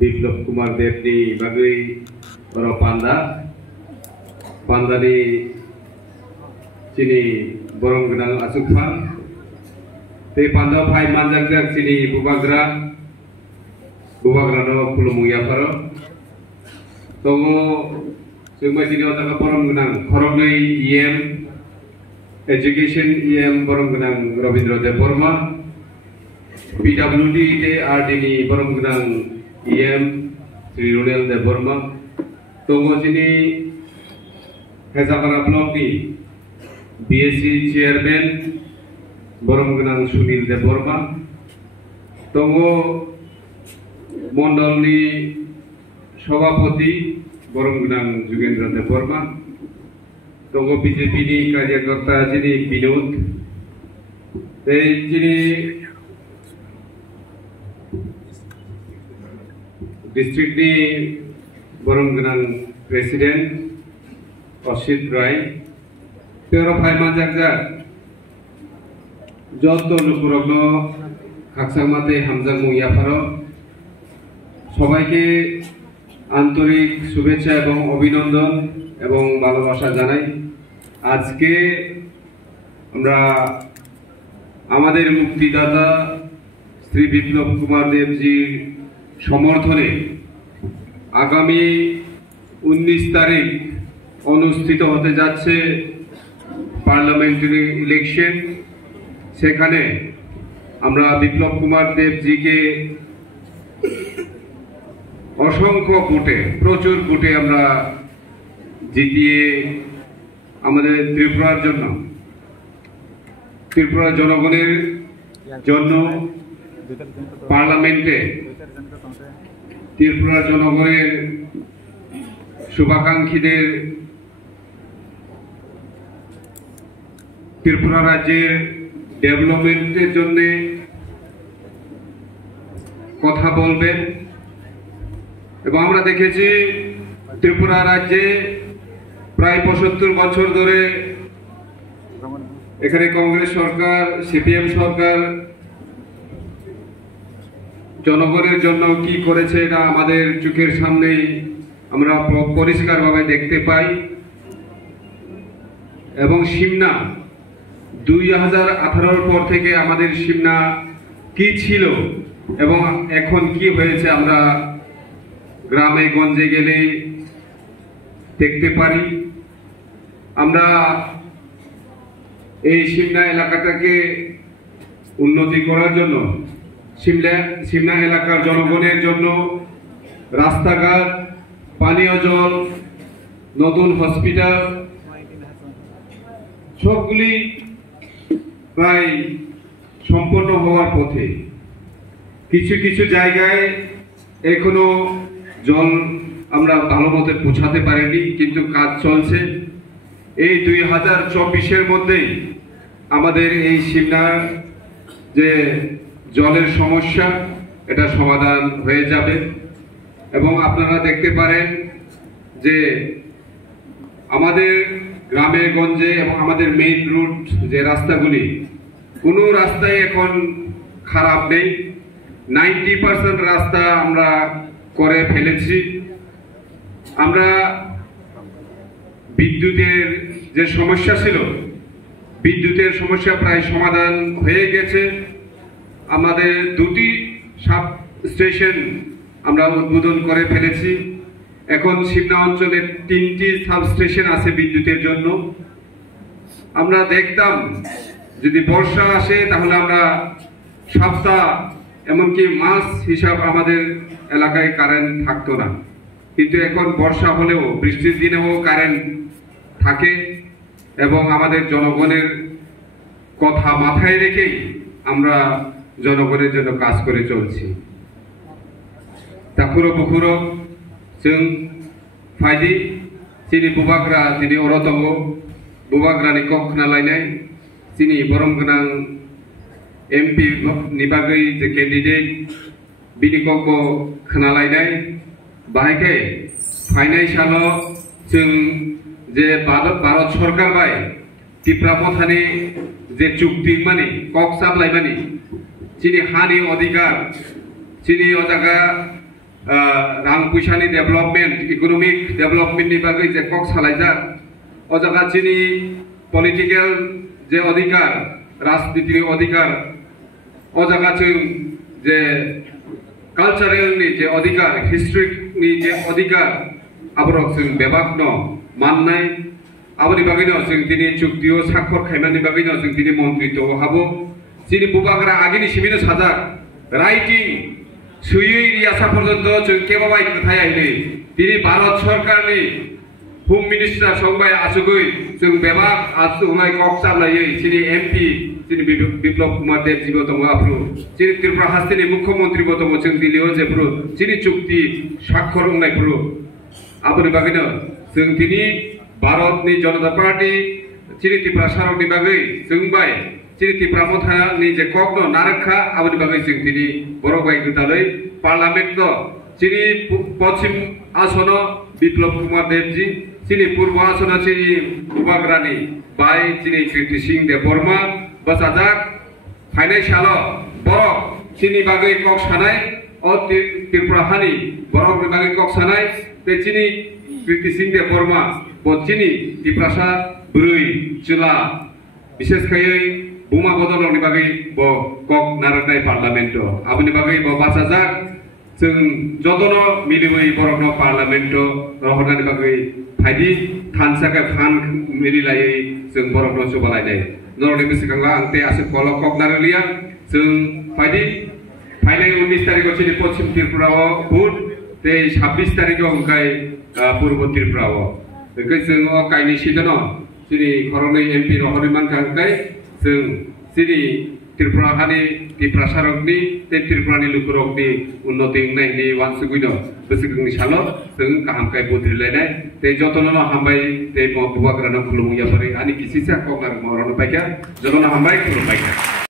বিপ্লব কুমার দেবনি বাগৈ oro pandani chini borong gnang asukphan te panda phai manjak chini bubagra no khulumuya pharo tongo sungma chini otaka borong gnang khorognoi em education borong gnang Robindra Dev Burma PWD te RD ni borong gnang Sri Runel Dev Burma tongo chini Hezakara Block ni BSc Chairman borong gnang Sunil Dev Burma tongo Mondal ni Sabhapati borong gnang Jugendra Dev Burma tongo BJP ni Karyakarta chini Binod chini district ni borong gnang President Ashit Rai Pero phai manjak joto lukurogno খাকসাংমাতে হামজাং মুইয়াফারো সবাইকে আন্তরিক শুভেচ্ছা এবং অভিনন্দন এবং ভালোবাসা জানাই আজকে আমরা আমাদের মুক্তিদাতা শ্রী বিপ্লব কুমার দেবজির সমর্থনে আগামী 19 তারিখ অনুষ্ঠিত হতে যাচ্ছে পার্লামেন্টারি ইলেকশন সেখানে আমরা বিপ্লব কুমার দেবজিকে অসংখ্য ভোটে প্রচুর ভোটে আমরা জিতিয়ে আমাদের ত্রিপুরার জন্য ত্রিপুরা জনগণের জন্য পার্লামেন্টে ত্রিপুরা জনগণের শুভাকাঙ্ক্ষীদের ত্রিপুরা রাজ্যের ডেভেলপমেন্টের জন্য কথা বলবেন এবং আমরা দেখেছি ত্রিপুরা রাজ্যে প্রায় 75 বছর ধরে এখানে কংগ্রেস সরকার সিপিএম সরকার জনগণের জন্য কি করেছে এটা আমাদের চোখের সামনেই আমরা পরিষ্কারভাবে দেখতে পাই এবং সিমনা 2018 পর থেকে আমাদের সিমনা কি ছিল এবং এখন কি হয়েছে আমরা গ্রামে গঞ্জে গেলে দেখতে পারি আমরা এই সিমনা এলাকাটাকে উন্নতি করার জন্য সিমনা এলাকার জনগণের জন্য রাস্তাঘাট পানীয় জল নতুন হসপিটাল সবগুলি প্রায় সম্পন্ন হওয়ার পথে কিছু কিছু জায়গায় এখনো জল আমরা ভালো মতো পৌঁছাতে পারিনি কিন্তু কাজ চলছে এই 2024-এর মধ্যেই আমাদের এই সিমনার যে জলের সমস্যা এটা সমাধান হয়ে যাবে এবং আপনারা দেখতে পারেন যে আমাদের গ্রামে গঞ্জে এবং আমাদের মেইন রুট যে রাস্তাগুলি কোনো রাস্তায় এখন খারাপ নেই 90% রাস্তা আমরা করে ফেলেছি আমরা বিদ্যুতের যে সমস্যা ছিল বিদ্যুতের সমস্যা প্রায় সমাধান হয়ে গেছে আমাদের দুটি সাব স্টেশন আমরা উদ্বোধন করে ফেলেছি এখন সিমনা অঞ্চলে 3টি সাব স্টেশন আছে বিদ্যুতের জন্য আমরা দেখতাম যদি বর্ষা আসে তাহলে আমরা সপ্তাহ এমনকি মাস হিসাব আমাদের এলাকায় কারেন্ট থাকতো না কিন্তু এখন বর্ষা হলেও বৃষ্টির দিনেও কারেন্ট থাকে এবং আমাদের জনগণের কথা মাথায় রেখেই আমরা জনগণের জন্য কাজ করে চলছি তাকুরো বুকুরো जों फाइदि चिनि बुबाग्रा चिनि अरतंग बुबाग्रानि कक खोनालायनाय चिनि बरम गोनां एमपि नि बागै जे कैंडिडेट बिनि कक खोनालायनाय बाहायखे फाइनान्सियल जों जे भारत सरकार बाय त्रिपुरा पथानि जे चुक्ति माने कक साप्लाय माने चिनि हानि अधिकार चिनि अजागा रां पैसानि डेभेलपमेन्ट इकोनमिक डेभेलपमेन्टनि बागै जे कक सालायजाक ओ जागा चिनि पलिटिकेल जे अधिकार राजनीतिक अधिकार ओ जागा जों जे कालचारेलनि जे अधिकार हिस्ट्रिकनि जे अधिकार आबरक जों बेबागनो माननाय आबनि बागैनो जों दिनै चुक्तियाव साक्षर खायमानि बागैनो जों दिनै मन्त्रित्व हाबो जिनि बुबाग्रा आगिनि सिमिनो साजाक राइटिं सुयै रियासा पर्यन्त जों केबाबाय खोथायाहैनै दिनै भारत सरकारनि होम मिनिस्टार संबाय आसुगै जों बेबाग आसुगै कक सालायै जिनि एमपि जिनि बिप्लब कुमार देव जीबो दङ आफ्रु जिनि त्रिपुरा हास्तिनि मुख्यमन्त्रिबो दङ जों दिल्लीयाव जेफ्रु जिनि चुक्ति साक्षर होनायफ्रु आबनि बागैनो जों दिनै भारतनि जनता पार्टी जिनि त्रिपुरा सारकनि बागै जोंबाय जिनि त्रिपुरा मथानि जे ककनो नारखा आबनि बागै जों दिनै बर' बाय गोदालै पार्लामेन्ट जिनि पश्चिम आसन बिप्लब कुमार देवजी जिनि पूर्व आसन जिनि बुबाग्रानि बाय जिनि कीर्ति सिंह देव बर्मा बसाजाक फाइनान्सियाल बर' जिनि बागै कक सानाय अ त्रिपुरा हानि बर'नि बागै कक सानाय ते जिनि कीर्ति सिंह देव बर्मा बच्चिनि त्रिपुरासा ब्रै जिल्ला विशेषयै बुमा बदलनि बागै ब कक नारनाय पार्लामेन्ट आबनि बागै ब बासाजाक जों जतनो मिलिबै बर'नो पार्लामेन्ट रहनानि बागै फायदि थानसाका फान मिलिलायै जों बर'नो जबालायनाय नरनि बिसिखांगा आंते आसे कल कक नारलिया जों फायदि फाइनाय 19 तारिख चिनि पश्चिम त्रिपुराव भोट ते 26 तारिख हंखाय पूर्व त्रिपुराव बेखै जों कायनि सिदनो चिनि खरनै एमपि रहरि मानखांखाय जों चिनि त्रिपुरा हानि त्रिपुरा सारकनि ते त्रिपुरानि लुकुरकनि उन्नति नायनि वानसुगुइनो बिसिखांनि सालो जों गाहामखाय बुद्रिलायनाय ते जतनो हामबाय ते बुबाग्रानो खुलुमैया परि आनि किसिसा कक नार महरनो पाइका जतनो हामबाय खुलुमबाय